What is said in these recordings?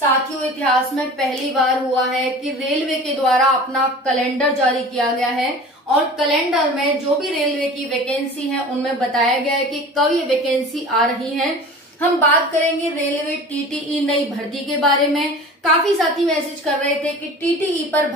साथियों इतिहास में पहली बार हुआ है कि रेलवे के द्वारा अपना कैलेंडर जारी किया गया है और कैलेंडर में जो भी रेलवे की वैकेंसी है उनमें बताया गया है कि कब ये वैकेंसी आ रही है। हम बात करेंगे रेलवे टीटीई नई भर्ती के बारे में। काफी साथी मैसेज कर रहे थे कि टीटीई पर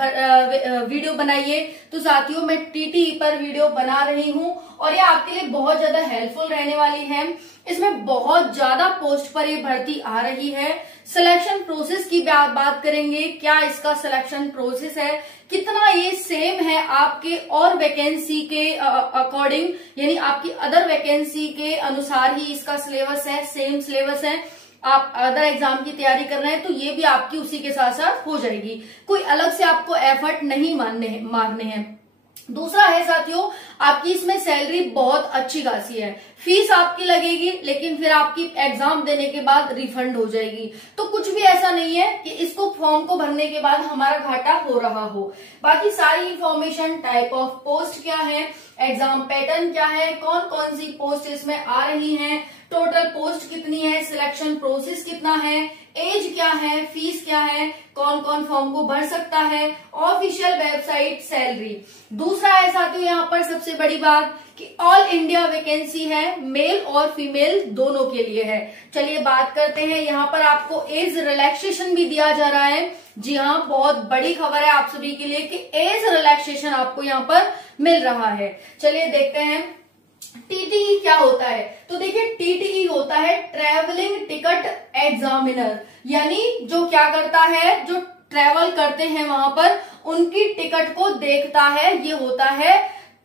वीडियो बनाइए, तो साथियों मैं टीटीई पर वीडियो बना रही हूं और ये आपके लिए बहुत ज्यादा हेल्पफुल रहने वाली है। इसमें बहुत ज्यादा पोस्ट पर ये भर्ती आ रही है। सिलेक्शन प्रोसेस की बात करेंगे, क्या इसका सिलेक्शन प्रोसेस है, कितना ये सेम है आपके और वैकेंसी के अकॉर्डिंग, यानी आपकी अदर वैकेंसी के अनुसार ही इसका सिलेबस है, सेम सिलेबस है। आप अदर एग्जाम की तैयारी कर रहे हैं तो ये भी आपकी उसी के साथ साथ हो जाएगी, कोई अलग से आपको एफर्ट नहीं मारने हैं। दूसरा है साथियों, आपकी इसमें सैलरी बहुत अच्छी खासी है। फीस आपकी लगेगी लेकिन फिर आपकी एग्जाम देने के बाद रिफंड हो जाएगी, तो कुछ भी ऐसा नहीं है कि इसको फॉर्म को भरने के बाद हमारा घाटा हो रहा हो। बाकी सारी इंफॉर्मेशन, टाइप ऑफ पोस्ट क्या है, एग्जाम पैटर्न क्या है, कौन कौन सी पोस्ट इसमें आ रही है, टोटल पोस्ट कितनी है, सिलेक्शन प्रोसेस कितना है, एज क्या है, फीस क्या है, कौन कौन फॉर्म को भर सकता है, ऑफिशियल वेबसाइट, सैलरी। दूसरा है साथियों यहाँ पर सबसे बड़ी बात कि ऑल इंडिया वैकेंसी है, मेल और फीमेल दोनों के लिए है। चलिए बात करते हैं, यहाँ पर आपको एज रिलैक्सेशन भी दिया जा रहा है। जी हाँ, बहुत बड़ी खबर है आप सभी के लिए कि एज रिलैक्सेशन आपको यहाँ पर मिल रहा है। चलिए देखते हैं टीटीई क्या होता है। तो देखिए टीटीई होता है ट्रैवलिंग टिकट एग्जामिनर, यानी जो क्या करता है, जो ट्रैवल करते हैं वहां पर उनकी टिकट को देखता है, ये होता है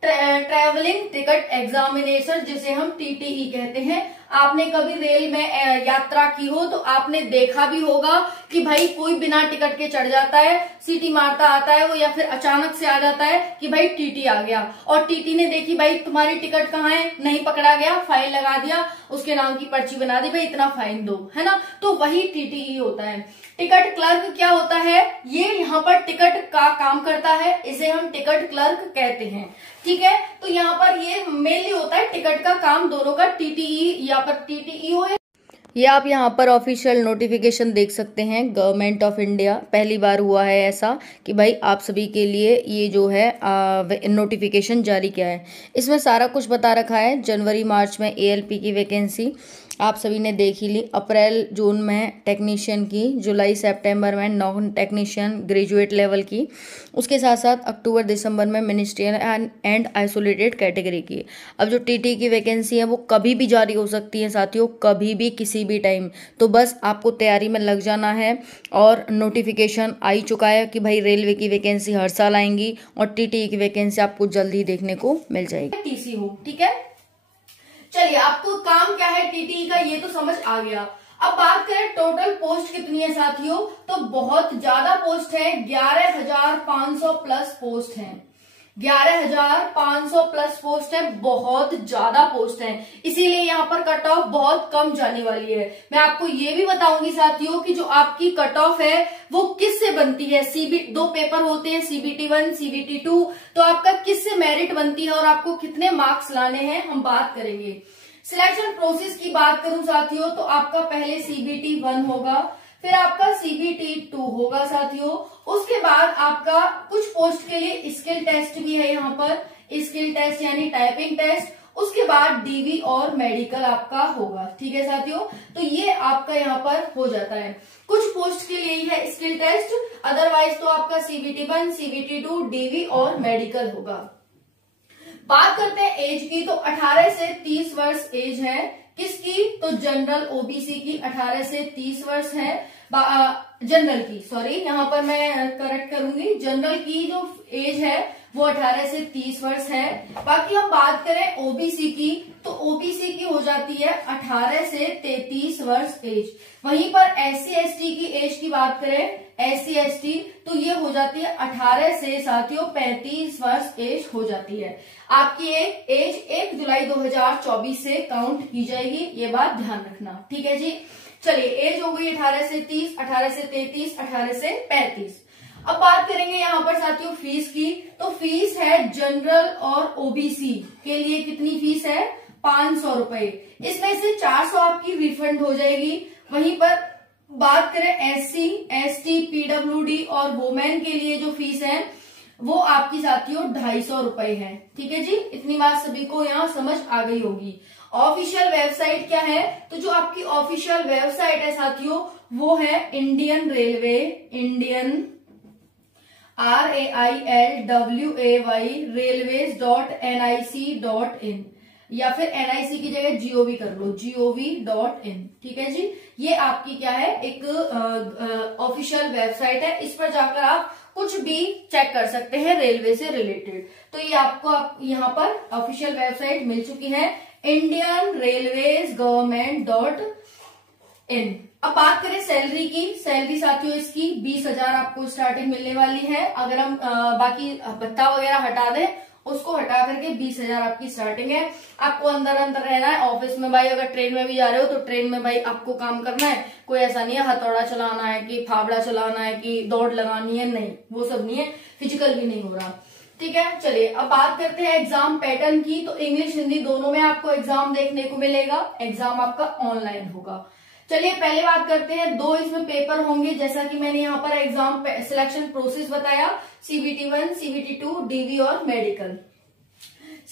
ट्रैवलिंग टिकट एग्जामिनेशन, जिसे हम टीटीई कहते हैं। आपने कभी रेल में यात्रा की हो तो आपने देखा भी होगा कि भाई कोई बिना टिकट के चढ़ जाता है, सीटी मारता आता है वो, या फिर अचानक से आ जाता है कि भाई टीटी आ गया और टीटी ने देखी भाई तुम्हारी टिकट कहाँ है, नहीं पकड़ा गया, फाइन लगा दिया, उसके नाम की पर्ची बना दी, भाई इतना फाइन दो, है ना। तो वही टीटीई होता है। टिकट क्लर्क क्या होता है, ये यहाँ पर टिकट का काम करता है, इसे हम टिकट क्लर्क कहते हैं। ठीक है, तो यहाँ पर ये मेनली होता है टिकट का काम दोनों का, टीटीई या पर टीटीई हो। ये आप यहाँ पर ऑफिशियल नोटिफिकेशन देख सकते हैं, गवर्नमेंट ऑफ इंडिया, पहली बार हुआ है ऐसा कि भाई आप सभी के लिए ये जो है नोटिफिकेशन जारी किया है। इसमें सारा कुछ बता रखा है। जनवरी मार्च में एएलपी की वैकेंसी आप सभी ने देख ही ली, अप्रैल जून में टेक्नीशियन की, जुलाई सितंबर में नॉन टेक्नीशियन ग्रेजुएट लेवल की, उसके साथ साथ अक्टूबर दिसंबर में मिनिस्ट्रियल एंड आइसोलेटेड कैटेगरी की। अब जो टीटी की वैकेंसी है वो कभी भी जारी हो सकती है साथियों, कभी भी किसी भी टाइम। तो बस आपको तैयारी में लग जाना है और नोटिफिकेशन आ ही चुका है कि भाई रेलवे की वैकेंसी हर साल आएंगी और टीटी की वैकेंसी आपको जल्दी देखने को मिल जाएगी। टीसी हो, ठीक है। चलिए आपको काम क्या है टीटीई का ये तो समझ आ गया। अब बात करें टोटल पोस्ट कितनी है साथियों, तो बहुत ज्यादा पोस्ट है, 11,500 प्लस पोस्ट है, 11,500 प्लस पोस्ट है, बहुत ज्यादा पोस्ट है, इसीलिए यहाँ पर कट ऑफ बहुत कम जाने वाली है। मैं आपको ये भी बताऊंगी साथियों कि जो आपकी कट ऑफ है वो किससे बनती है। दो पेपर होते हैं, सीबीटी 1, सीबीटी 2, तो आपका किससे मेरिट बनती है और आपको कितने मार्क्स लाने हैं हम बात करेंगे। सिलेक्शन प्रोसेस की बात करूं साथियों तो आपका पहले सीबीटी 1 होगा, फिर आपका सीबीटी 2 होगा साथियों, उसके बाद आपका कुछ पोस्ट के लिए स्किल टेस्ट भी है, यहाँ पर स्किल टेस्ट यानी टाइपिंग टेस्ट, उसके बाद डीवी और मेडिकल आपका होगा। ठीक है साथियों, तो ये आपका यहाँ पर हो जाता है। कुछ पोस्ट के लिए ही है स्किल टेस्ट, अदरवाइज तो आपका सीबीटी 1, सीबीटी 2, डीवी और मेडिकल होगा। बात करते हैं एज की, तो 18 से 30 वर्ष एज है, किसकी, तो जनरल ओबीसी की 18 से 30 वर्ष है, जनरल की, सॉरी यहाँ पर मैं करेक्ट करूंगी, जनरल की जो एज है वो 18 से 30 वर्ष है। बाकी हम बात करें ओबीसी की, तो ओबीसी की हो जाती है 18 से 33 वर्ष एज। वहीं पर एससी एसटी की एज की बात करें, एससी एसटी, तो ये हो जाती है 18 से साथियों 35 वर्ष एज हो जाती है। आपकी एज 1 जुलाई 2024 से काउंट की जाएगी, ये बात ध्यान रखना। ठीक है जी, चलिए एज हो गई 18 से 30, 18 से 33, 18 से 35। अब बात करेंगे यहाँ पर साथियों फीस की, तो फीस है जनरल और ओबीसी के लिए कितनी फीस है, 500 रुपए। इसमें से 400 आपकी रिफंड हो जाएगी, वहीं पर बात करें SC, ST, PWD और वुमेन के लिए जो फीस है वो आपकी साथियों 250 रुपए है। ठीक है जी, इतनी बात सभी को यहाँ समझ आ गई होगी। ऑफिशियल वेबसाइट क्या है, तो जो आपकी ऑफिशियल वेबसाइट है साथियों वो है Indian railway, Indian RAILWAY railways.nic.in या फिर NIC की जगह GOV कर लो, gov.in। ठीक है जी, ये आपकी क्या है, एक ऑफिशियल वेबसाइट है। इस पर जाकर आप कुछ भी चेक कर सकते हैं रेलवे से रिलेटेड। तो ये आपको यहाँ पर ऑफिशियल वेबसाइट मिल चुकी है, इंडियन रेलवेज गवर्नमेंट.in। अब बात करें सैलरी की, सैलरी साथियों इसकी 20,000 आपको स्टार्टिंग मिलने वाली है। अगर हम बाकी भत्ता वगैरह हटा दें, उसको हटा करके 20,000 आपकी स्टार्टिंग है। आपको अंदर अंदर रहना है ऑफिस में भाई। अगर ट्रेन में भी जा रहे हो तो ट्रेन में भाई आपको काम करना है, कोई ऐसा नहीं है हथौड़ा चलाना है कि फावड़ा चलाना है कि दौड़ लगानी है, नहीं वो सब नहीं है, फिजिकल भी नहीं हो रहा। ठीक है, चलिए अब बात करते हैं एग्जाम पैटर्न की। तो इंग्लिश हिंदी दोनों में आपको एग्जाम देखने को मिलेगा। एग्जाम आपका ऑनलाइन होगा। चलिए पहले बात करते हैं, 2 इसमें पेपर होंगे जैसा कि मैंने यहाँ पर एग्जाम सिलेक्शन प्रोसेस बताया, CBT 1, CBT 2, DV और मेडिकल।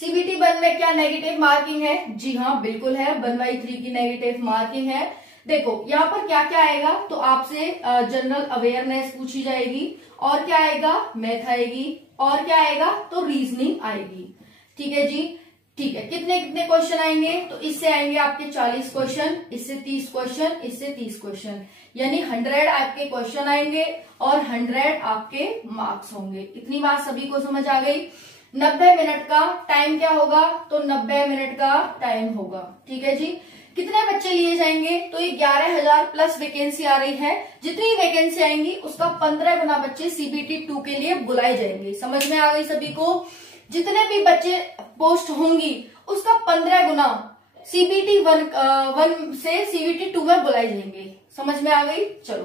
CBT 1 में क्या नेगेटिव मार्किंग है? जी हाँ बिल्कुल है, 1/3 की नेगेटिव मार्किंग है। देखो यहाँ पर क्या क्या आएगा, तो आपसे जनरल अवेयरनेस पूछी जाएगी, और क्या आएगा, मैथ आएगी, और क्या आएगा, तो रीजनिंग आएगी। ठीक है जी, ठीक है। कितने कितने क्वेश्चन आएंगे, तो इससे आएंगे आपके 40 क्वेश्चन, इससे 30 क्वेश्चन, इससे 30 क्वेश्चन, यानी 100 आपके क्वेश्चन आएंगे और 100 आपके मार्क्स होंगे। इतनी बात सभी को समझ आ गई। 90 मिनट का टाइम क्या होगा, तो 90 मिनट का टाइम होगा। ठीक है जी, कितने बच्चे लिए जाएंगे, तो ये 11,000 प्लस वैकेंसी आ रही है। जितनी वैकेंसी आएंगी उसका 15 गुना बच्चे CBT 2 के लिए बुलाए जाएंगे। समझ में आ गई सभी को? जितने भी बच्चे पोस्ट होंगी उसका 15 गुना CBT 1 से CBT 2 में बुलाए जाएंगे। समझ में आ गई? चलो,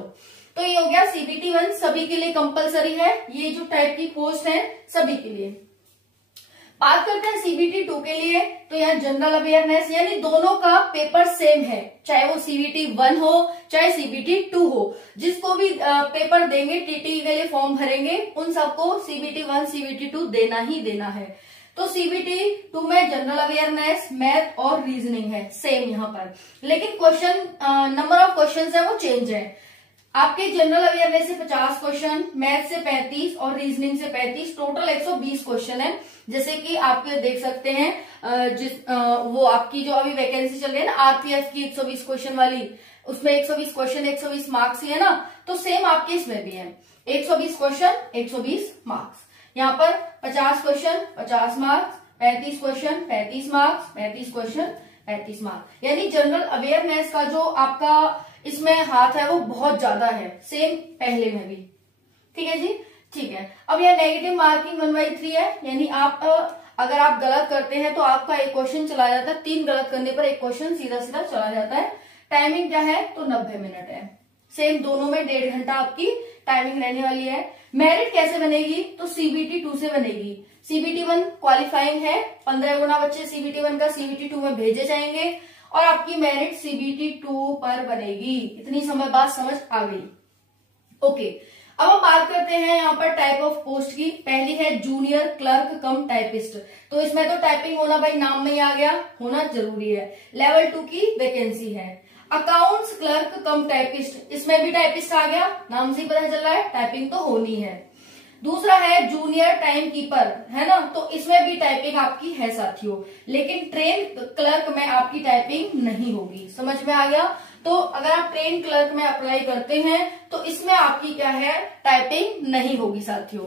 तो ये हो गया CBT 1 सभी के लिए कंपलसरी है, ये जो टाइप की पोस्ट है सभी के लिए। बात करते हैं CBT 2 के लिए, तो यहाँ जनरल अवेयरनेस, यानी दोनों का पेपर सेम है, चाहे वो CBT 1 हो चाहे CBT 2 हो। जिसको भी पेपर देंगे, TTE के लिए फॉर्म भरेंगे, उन सबको CBT 1 CBT 2 देना ही देना है। तो CBT 2 में जनरल अवेयरनेस, मैथ और रीजनिंग है सेम यहाँ पर, लेकिन क्वेश्चन नंबर ऑफ क्वेश्चन है वो चेंज है। आपके जनरल अवेयरनेस से 50 क्वेश्चन, मैथ से 35 और रीजनिंग से 35, टोटल 120 क्वेश्चन है। जैसे कि आप देख सकते हैं वो आपकी जो अभी वैकेंसी चल रही है ना RPF की 120 क्वेश्चन वाली, उसमें 120 क्वेश्चन 120 मार्क्स ही है ना, तो सेम आपके इसमें भी है 120 क्वेश्चन 120 मार्क्स। यहाँ पर 50 question 50 marks, 35 question 35 marks, 35 question 35 marks. यानी जनरल अवेयरनेस का जो आपका इसमें हाथ है वो बहुत ज्यादा है, सेम पहले में भी। ठीक है जी, ठीक है। अब यह नेगेटिव मार्किंग 1/3 है, यानी आप अगर आप गलत करते हैं तो आपका एक क्वेश्चन चला जाता है, 3 गलत करने पर एक क्वेश्चन सीधा सीधा चला जाता है। टाइमिंग क्या है, तो 90 मिनट है, सेम दोनों में 1.5 घंटा आपकी टाइमिंग रहने वाली है। मेरिट कैसे बनेगी, तो CBT 2 से बनेगी। CBT 1 क्वालिफाइंग है, 15 गुना बच्चे CBT 1 का CBT 2 में भेजे जाएंगे और आपकी मेरिट CBT 2 पर बनेगी। इतनी समय बात समझ आ गई? ओके, अब हम बात करते हैं यहाँ पर टाइप ऑफ पोस्ट की। पहली है जूनियर क्लर्क कम टाइपिस्ट, तो इसमें तो टाइपिंग होना भाई नाम में ही आ गया, होना जरूरी है। लेवल 2 की वैकेंसी है। अकाउंट्स क्लर्क कम टाइपिस्ट, इसमें भी टाइपिस्ट आ गया, नाम से ही पता चल रहा है टाइपिंग तो होनी है। दूसरा है जूनियर टाइम कीपर, है ना, तो इसमें भी टाइपिंग आपकी है साथियों, लेकिन ट्रेन क्लर्क में आपकी टाइपिंग नहीं होगी। समझ में आ गया? तो अगर आप ट्रेन क्लर्क में अप्लाई करते हैं तो इसमें आपकी क्या है, टाइपिंग नहीं होगी साथियों।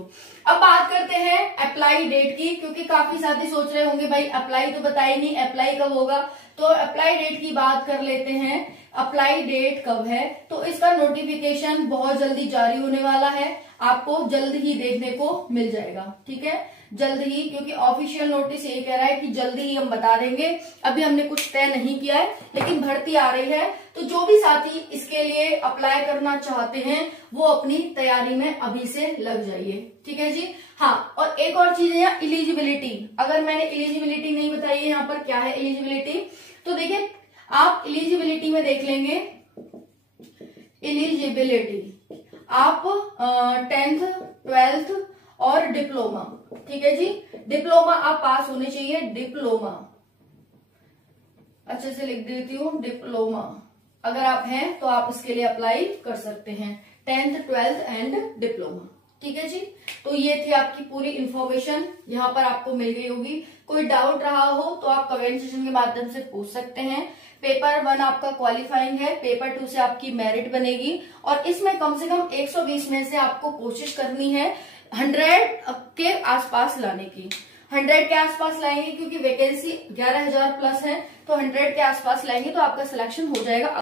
अब बात करते हैं अप्लाई डेट की, क्योंकि काफी साथी सोच रहे होंगे भाई अप्लाई तो बताई नहीं, अप्लाई कब होगा, तो अप्लाई डेट की बात कर लेते हैं। अप्लाई डेट कब है, तो इसका नोटिफिकेशन बहुत जल्दी जारी होने वाला है, आपको जल्द ही देखने को मिल जाएगा। ठीक है, जल्द ही, क्योंकि ऑफिशियल नोटिस ये कह रहा है कि जल्द ही हम बता देंगे। अभी हमने कुछ तय नहीं किया है, लेकिन भर्ती आ रही है, तो जो भी साथी इसके लिए अप्लाई करना चाहते हैं वो अपनी तैयारी में अभी से लग जाइए। ठीक है जी, हाँ। और एक और चीज है इलिजिबिलिटी, अगर मैंने इलिजिबिलिटी नहीं बताई है यहाँ पर क्या है इलिजिबिलिटी, तो देखिए आप इलिजिबिलिटी में देख लेंगे एलिजिबिलिटी, आप 10th 12th और डिप्लोमा, ठीक है जी, डिप्लोमा आप पास होने चाहिए, डिप्लोमा अच्छे से लिख देती हूँ, डिप्लोमा अगर आप हैं तो आप इसके लिए अप्लाई कर सकते हैं, 10th 12th एंड डिप्लोमा, ठीक है जी। तो ये थी आपकी पूरी इंफॉर्मेशन, यहाँ पर आपको मिल गई होगी। कोई डाउट रहा हो तो आप कमेंट सेक्शन के माध्यम से पूछ सकते हैं। पेपर 1 आपका क्वालिफाइंग है, पेपर 2 से आपकी मेरिट बनेगी और इसमें कम से कम 120 में से आपको कोशिश करनी है 100 के आसपास लाने की, 100 के आसपास लाएंगे क्योंकि वैकेंसी 11,000 प्लस है, तो 100 के आसपास लाएंगे तो आपका सिलेक्शन हो जाएगा।